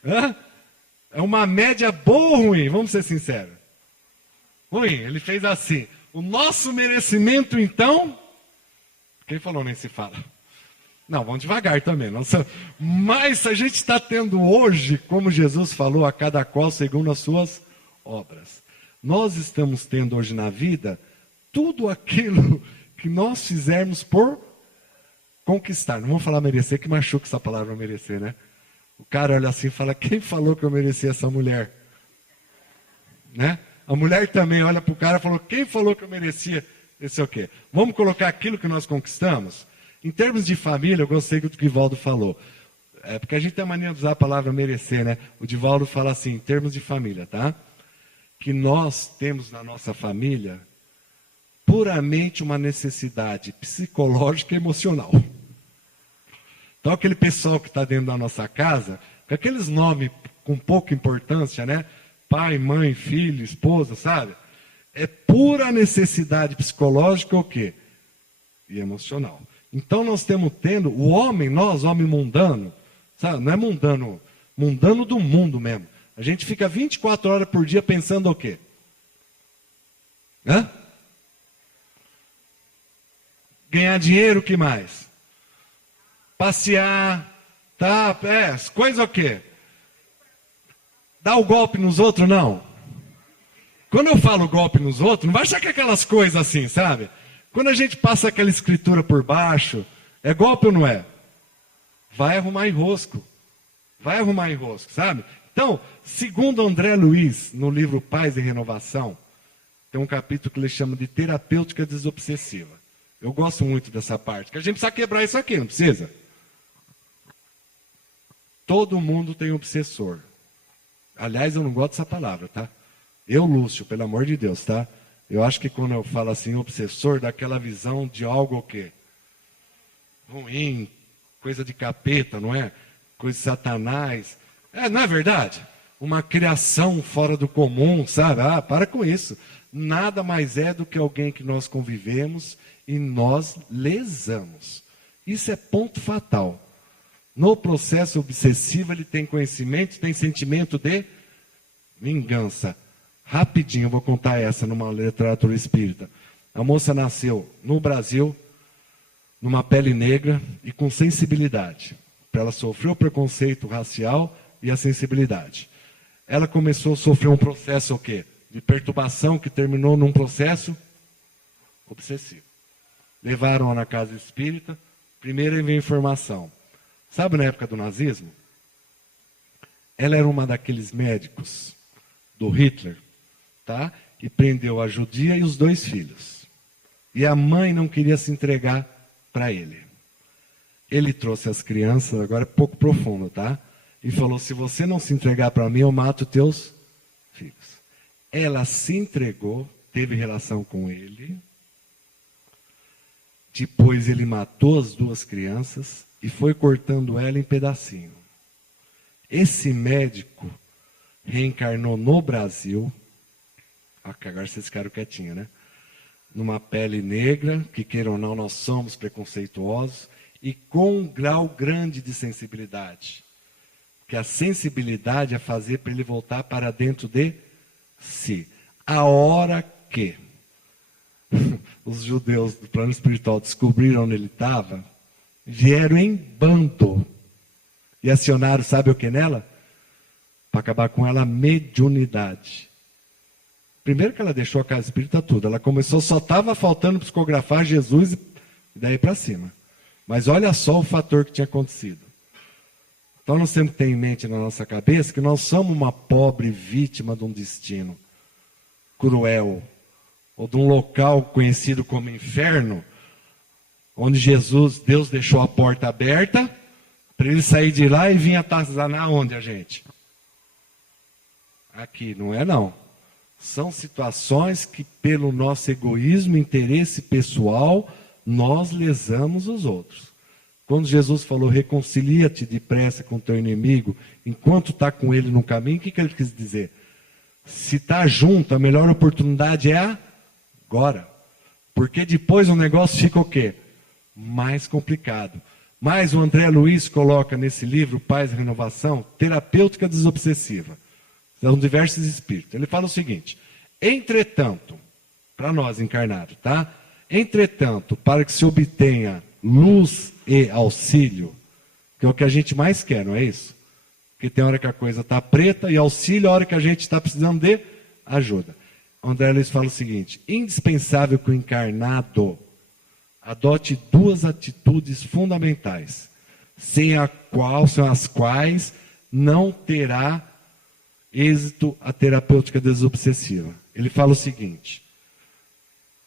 Hã? É uma média boa ou ruim? Vamos ser sinceros. Ruim, ele fez assim. O nosso merecimento, então... Quem falou nem se fala. Não, vamos devagar também. Nossa. Mas a gente está tendo hoje, como Jesus falou, a cada qual segundo as suas obras. Nós estamos tendo hoje na vida tudo aquilo que nós fizermos por conquistar. Não vamos falar merecer, que machuca essa palavra merecer, né? O cara olha assim e fala, quem falou que eu merecia essa mulher? Né? A mulher também olha para o cara e falou, quem falou que eu merecia esse o quê? Vamos colocar aquilo que nós conquistamos? Em termos de família, eu gostei do que o Divaldo falou. É porque a gente tem a mania de usar a palavra merecer, né? O Divaldo fala assim, em termos de família, tá? Que nós temos na nossa família puramente uma necessidade psicológica e emocional. Então, aquele pessoal que está dentro da nossa casa, com aqueles nomes com pouca importância, né? Pai, mãe, filho, esposa, sabe? É pura necessidade psicológica o quê? E emocional. Então nós temos tendo, o homem, nós, homem mundano, sabe? Não é mundano, mundano do mundo mesmo. A gente fica 24 horas por dia pensando o quê? Hã? Ganhar dinheiro, o que mais? Passear, tá? Coisa o quê? Dar o golpe nos outros, não. Quando eu falo golpe nos outros, não vai achar que é aquelas coisas assim, sabe? Quando a gente passa aquela escritura por baixo, é golpe ou não é? Vai arrumar enrosco. Vai arrumar enrosco, sabe? Então, segundo André Luiz, no livro Paz e Renovação, tem um capítulo que ele chama de terapêutica desobsessiva. Eu gosto muito dessa parte, que a gente precisa quebrar isso aqui, não precisa? Todo mundo tem obsessor. Aliás, eu não gosto dessa palavra, tá? Eu, Lúcio, pelo amor de Deus, tá? Eu acho que quando eu falo assim, obsessor, dá aquela visão de algo o quê? Ruim, coisa de capeta, não é? Coisa de Satanás. Não é verdade? Uma criação fora do comum, sabe? Para com isso. Nada mais é do que alguém que nós convivemos e nós lesamos. Isso é ponto fatal. No processo obsessivo, ele tem conhecimento, tem sentimento de vingança. Rapidinho, eu vou contar essa numa literatura espírita. A moça nasceu no Brasil, numa pele negra e com sensibilidade. Ela sofreu o preconceito racial e a sensibilidade. Ela começou a sofrer um processo o quê? De perturbação que terminou num processo obsessivo. Levaram-a na casa espírita, primeiro enviou informação. Sabe na época do nazismo? Ela era uma daqueles médicos do Hitler, tá? E prendeu a judia e os 2 filhos. E a mãe não queria se entregar para ele. Ele trouxe as crianças, agora é pouco profundo, tá? E falou, se você não se entregar para mim, eu mato teus filhos. Ela se entregou, teve relação com ele. Depois ele matou as 2 crianças e foi cortando ela em pedacinho. Esse médico reencarnou no Brasil. Agora vocês ficaram quietinhos, né? Numa pele negra, que queira ou não, nós somos preconceituosos, e com um grau grande de sensibilidade. Que a sensibilidade é fazer para ele voltar para dentro de si. A hora que os judeus do plano espiritual descobriram onde ele estava, vieram em bando e acionaram, sabe o que nela? Para acabar com ela, a mediunidade. Primeiro que ela deixou a casa espírita tudo. Ela começou, só estava faltando psicografar Jesus e daí para cima. Mas olha só o fator que tinha acontecido. Então nós temos que ter em mente na nossa cabeça que nós somos uma pobre vítima de um destino cruel, ou de um local conhecido como inferno, onde Deus deixou a porta aberta para ele sair de lá e vir atazanar onde a gente? Aqui, não é não. São situações que pelo nosso egoísmo, interesse pessoal, nós lesamos os outros. Quando Jesus falou, reconcilia-te depressa com teu inimigo, enquanto está com ele no caminho, o que ele quis dizer? Se está junto, a melhor oportunidade é agora. Porque depois o negócio fica o quê? Mais complicado. Mas o André Luiz coloca nesse livro, Paz e Renovação, terapêutica desobsessiva. São diversos espíritos. Ele fala o seguinte, entretanto, para nós encarnados, tá? Entretanto, para que se obtenha luz e auxílio, que é o que a gente mais quer, não é isso? Porque tem hora que a coisa está preta e auxílio, a hora que a gente está precisando de ajuda. André Luiz fala o seguinte, indispensável que o encarnado adote duas atitudes fundamentais, sem as quais não terá êxito a terapêutica desobsessiva. Ele fala o seguinte,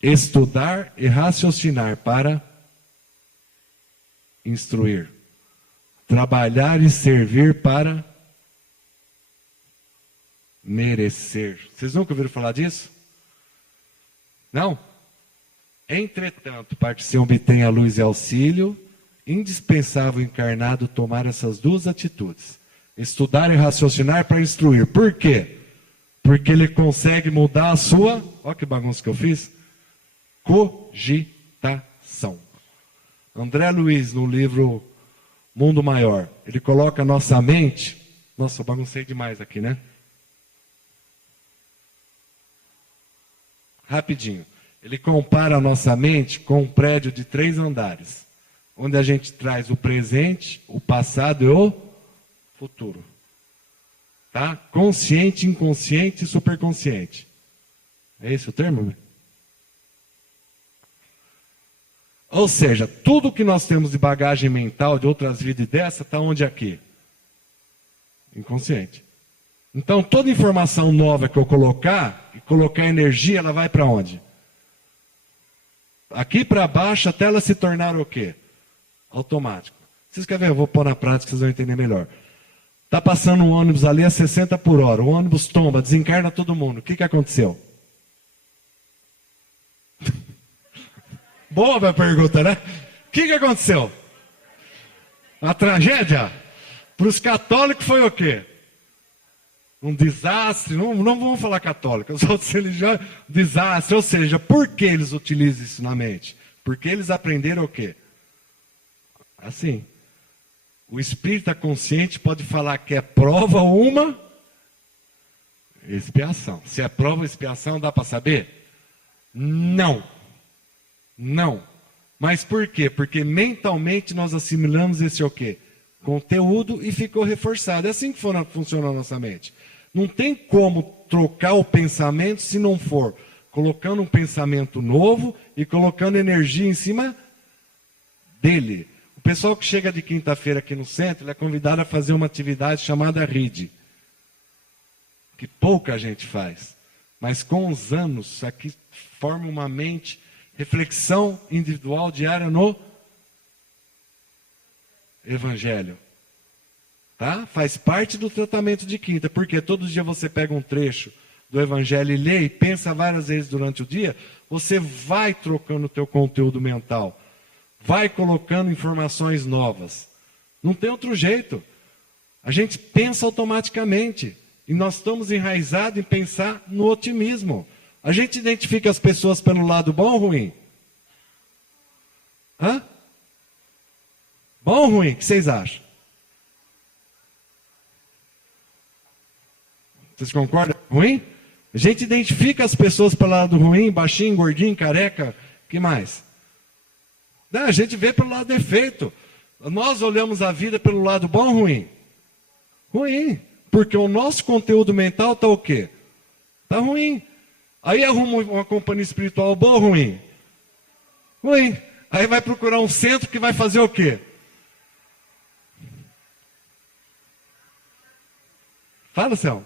estudar e raciocinar para instruir, trabalhar e servir para merecer. Vocês nunca ouviram falar disso? Não? Entretanto, para que se obtenha luz e auxílio, indispensável o encarnado tomar essas duas atitudes. Estudar e raciocinar para instruir. Por quê? Porque ele consegue mudar a sua, olha que bagunça que eu fiz, cogitação. André Luiz, no livro Mundo Maior, ele coloca a nossa mente, nossa, eu baguncei demais aqui, né? Rapidinho. Ele compara a nossa mente com um prédio de 3 andares, onde a gente traz o presente, o passado e o futuro. Tá? Consciente, inconsciente e superconsciente. É esse o termo? Ou seja, tudo que nós temos de bagagem mental de outras vidas e dessa, está onde aqui? Inconsciente. Então, toda informação nova que eu colocar, e colocar energia, ela vai para onde? Aqui para baixo, até ela se tornar o quê? Automático. Vocês querem ver? Eu vou pôr na prática, vocês vão entender melhor. Está passando um ônibus ali a 60 por hora. O ônibus tomba, desencarna todo mundo. O que aconteceu? Boa a pergunta, né? O que aconteceu? A tragédia? Para os católicos foi o quê? Um desastre. Não vamos falar católico, os outros religiosos, desastre. Ou seja, por que eles utilizam isso na mente? Porque eles aprenderam o quê? Assim. O espírita consciente pode falar que é prova ou uma expiação. Se é prova ou expiação, dá para saber? Não. Não. Mas por quê? Porque mentalmente nós assimilamos esse o quê? Conteúdo e ficou reforçado. É assim que funciona a nossa mente. Não tem como trocar o pensamento se não for colocando um pensamento novo e colocando energia em cima dele. O pessoal que chega de quinta-feira aqui no centro é convidado a fazer uma atividade chamada RID, que pouca gente faz. Mas com os anos, isso aqui forma uma mente, reflexão individual diária no Evangelho. Tá? Faz parte do tratamento de quinta, porque todo dia você pega um trecho do Evangelho e lê e pensa várias vezes durante o dia, você vai trocando o teu conteúdo mental. Vai colocando informações novas. Não tem outro jeito. A gente pensa automaticamente. E nós estamos enraizados em pensar no otimismo. A gente identifica as pessoas pelo lado bom ou ruim? Hã? Bom ou ruim? O que vocês acham? Vocês concordam? Ruim? A gente identifica as pessoas pelo lado ruim, baixinho, gordinho, careca. O que mais? Não, a gente vê pelo lado defeito. Nós olhamos a vida pelo lado bom ou ruim? Ruim. Porque o nosso conteúdo mental está o quê? Está ruim. Aí arruma uma companhia espiritual boa ou ruim? Ruim. Aí vai procurar um centro que vai fazer o quê? Fala, Céu.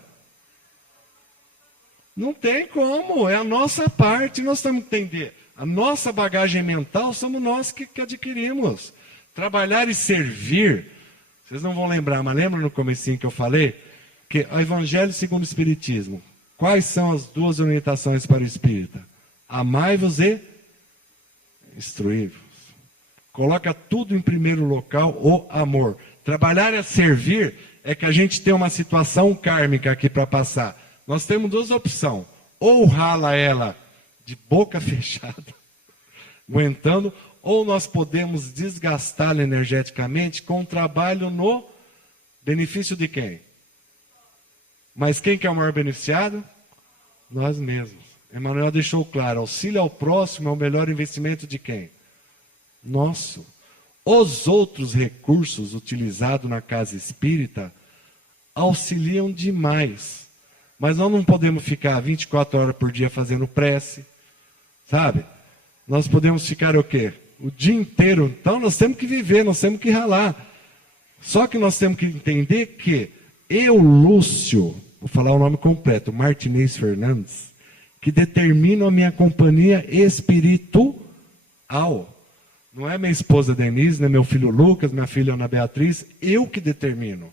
Não tem como, é a nossa parte, nós temos que entender. A nossa bagagem mental somos nós que adquirimos. Trabalhar e servir, vocês não vão lembrar, mas lembra no comecinho que eu falei? Que o Evangelho segundo o Espiritismo, quais são as duas orientações para o espírita? Amai-vos e instruí-vos. Coloca tudo em primeiro local, o amor. Trabalhar e servir é que a gente tem uma situação kármica aqui para passar. Nós temos duas opções. Ou rala ela de boca fechada, aguentando, ou nós podemos desgastá-la energeticamente com o trabalho no benefício de quem? Mas quem que é o maior beneficiado? Nós mesmos. Emmanuel deixou claro, auxílio ao próximo é o melhor investimento de quem? Nosso. Os outros recursos utilizados na casa espírita auxiliam demais. Mas nós não podemos ficar 24 horas por dia fazendo prece, sabe? Nós podemos ficar o quê? O dia inteiro. Então nós temos que viver, nós temos que ralar. Só que nós temos que entender que eu, Lúcio, vou falar o nome completo, Martinez Fernandes, que determino a minha companhia espiritual. Não é minha esposa Denise, não é meu filho Lucas, minha filha Ana Beatriz, eu que determino.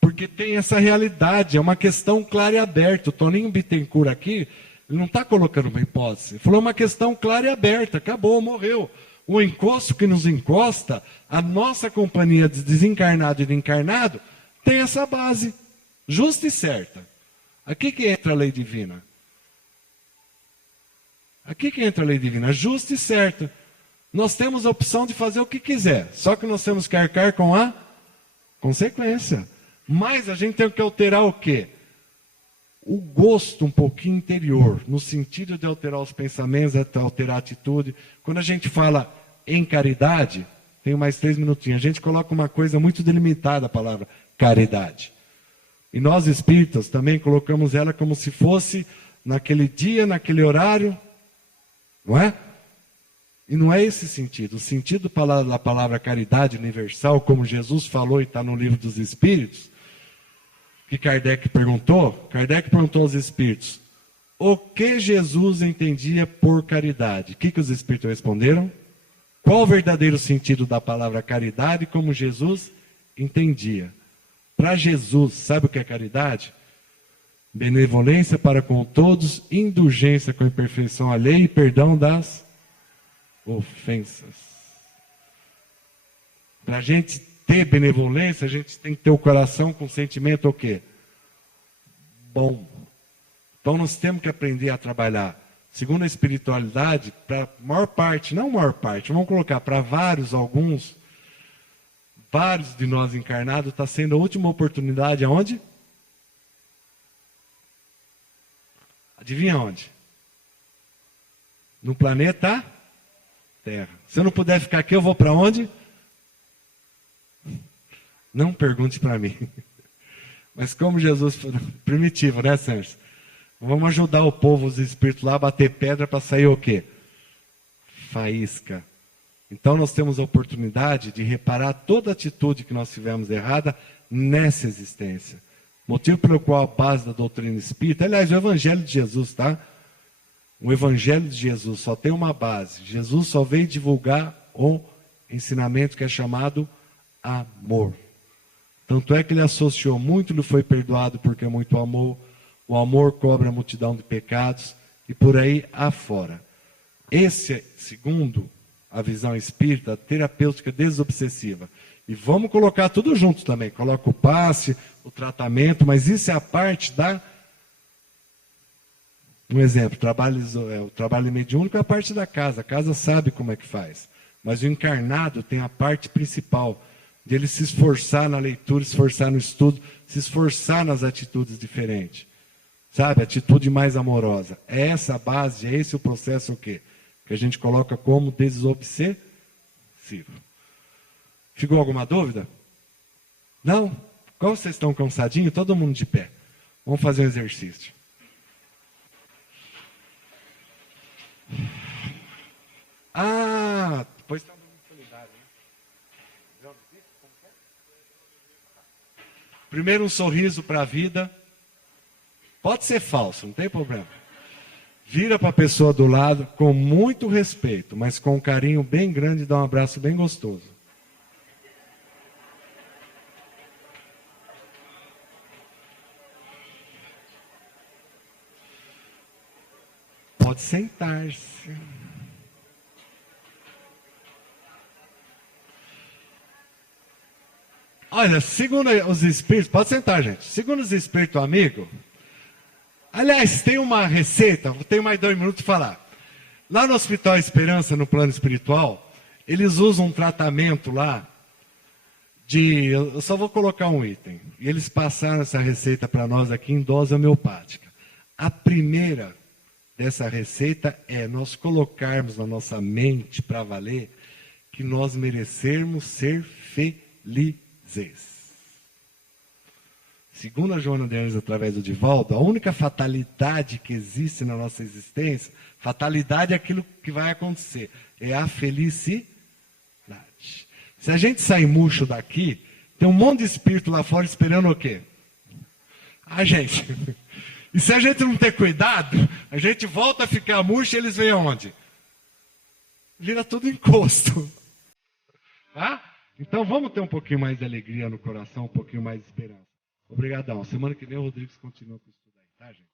Porque tem essa realidade, é uma questão clara e aberta. O Toninho Bittencourt aqui, ele não está colocando uma hipótese. Ele falou uma questão clara e aberta, acabou, morreu. O encosto que nos encosta, a nossa companhia de desencarnado e de encarnado, tem essa base, justa e certa. Aqui que entra a lei divina. Aqui que entra a lei divina, justa e certa. Nós temos a opção de fazer o que quiser, só que nós temos que arcar com a consequência. Mas a gente tem que alterar o quê? O gosto um pouquinho interior, no sentido de alterar os pensamentos, alterar a atitude. Quando a gente fala em caridade, tenho mais 3 minutinhos, a gente coloca uma coisa muito delimitada, a palavra caridade. E nós espíritas também colocamos ela como se fosse naquele dia, naquele horário, não é? E não é esse sentido. O sentido da palavra caridade universal, como Jesus falou e está no livro dos Espíritos, que Kardec perguntou aos Espíritos, o que Jesus entendia por caridade? O que os Espíritos responderam? Qual o verdadeiro sentido da palavra caridade, como Jesus entendia? Para Jesus, sabe o que é caridade? Benevolência para com todos, indulgência com a imperfeição alheia e perdão das ofensas. Para a gente ter benevolência, a gente tem que ter o coração com sentimento o quê? Bom. Então nós temos que aprender a trabalhar. Segundo a espiritualidade, para a maior parte, não a maior parte, vamos colocar para vários de nós encarnados, está sendo a última oportunidade aonde? Adivinha onde? No planeta Terra. Se eu não puder ficar aqui, eu vou para onde? Não pergunte para mim. Mas como Jesus foi primitivo, né, Sérgio? Vamos ajudar o povo, os espíritos lá, a bater pedra para sair o quê? Faísca. Então nós temos a oportunidade de reparar toda atitude que nós tivemos errada nessa existência. Motivo pelo qual a base da doutrina espírita, aliás, o Evangelho de Jesus, tá? O Evangelho de Jesus só tem uma base. Jesus só veio divulgar um ensinamento que é chamado amor. Tanto é que ele associou muito, lhe foi perdoado porque muito amou. O amor cobre a multidão de pecados e por aí afora. Esse, segundo a visão espírita, terapêutica desobsessiva. E vamos colocar tudo junto também. Coloca o passe, o tratamento, mas isso é a parte da... Um exemplo, o trabalho mediúnico é a parte da casa. A casa sabe como é que faz. Mas o encarnado tem a parte principal, de ele se esforçar na leitura, se esforçar no estudo, se esforçar nas atitudes diferentes. Sabe? Atitude mais amorosa. É essa a base, é esse o processo o quê? Que a gente coloca como desobsessivo. Ficou alguma dúvida? Não? Como vocês estão cansadinhos? Todo mundo de pé. Vamos fazer um exercício. Ah, depois está muito solidário, né? Primeiro um sorriso para a vida. Pode ser falso, não tem problema. Vira para a pessoa do lado com muito respeito, mas com um carinho bem grande e dá um abraço bem gostoso. Pode sentar-se. Olha, segundo os espíritos, pode sentar, gente. Segundo os espíritos amigos, aliás, tem uma receita, tenho mais 2 minutos para falar. Lá no Hospital Esperança, no plano espiritual, eles usam um tratamento lá eu só vou colocar um item. E eles passaram essa receita para nós aqui em dose homeopática. A primeira dessa receita é nós colocarmos na nossa mente para valer que nós merecermos ser felizes. Segundo a Joana de Anjos, através do Divaldo, a única fatalidade que existe na nossa existência, fatalidade é aquilo que vai acontecer, é a felicidade. Se a gente sair murcho daqui, tem um monte de espírito lá fora esperando o quê? A gente. E se a gente não ter cuidado, a gente volta a ficar murcho e eles vêm aonde? Vira tudo encosto. Tá? Então vamos ter um pouquinho mais de alegria no coração, um pouquinho mais de esperança. Obrigadão. Semana que vem o Rodrigues continua com o estudo aí, tá, gente?